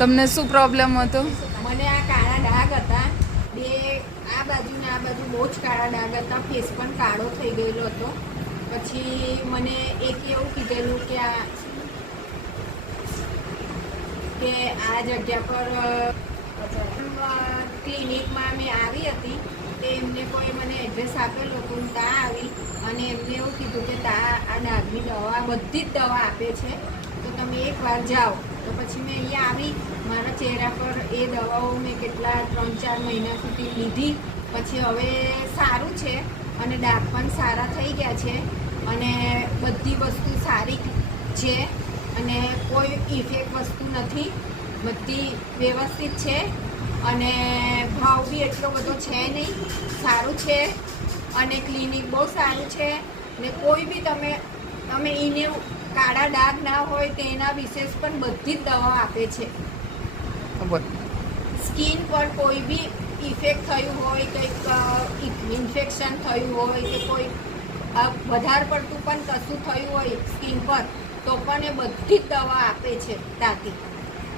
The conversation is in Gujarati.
તમને શું પ્રોબ્લેમ હતો? મને આ કાળા ડાઘ હતા બે, આ બાજુ ને આ બાજુ બહુ જ કાળા ડાઘ હતા. ફેસ પણ કાળો થઈ ગયેલો હતો. પછી મને એક એવું કીધેલું કે આ જગ્યા પર ક્લિનિકમાં મેં આવી હતી. તે એમને કોઈ મને એડ્રેસ આપેલું હતું, ત્યાં આવી અને એમને એવું કીધું કે ત્યાં આ ડાઘની દવા, બધી જ દવા આપે છે, તો તમે એકવાર જાઓ. તો પછી મેં અહીંયા આવી. મારા ચહેરા પર એ દવાઓ મેં કેટલા 3-4 મહિના સુધી લીધી. પછી હવે સારું છે અને ડાઘ પણ સારા થઈ ગયા છે અને બધી વસ્તુ સારી છે અને કોઈ ઇફેક્ટ વસ્તુ નથી, બધી વ્યવસ્થિત છે અને ભાવ બી એટલો બધો છે નહીં, સારું છે અને ક્લિનિક બહુ સારું છે. ને કોઈ બી તમે એને કાળા ડાઘ ના હોય તેના વિશેષ પણ બધી જ દવા આપે છે. સ્કિન પર કોઈ બી ઇફેક્ટ થયું હોય, કંઈક ઇન્ફેક્શન થયું હોય કે કોઈ વધારે પડતું પણ કશું થયું હોય સ્કિન પર, તો પણ એ બધી જ દવા આપે છે ત્યાંથી.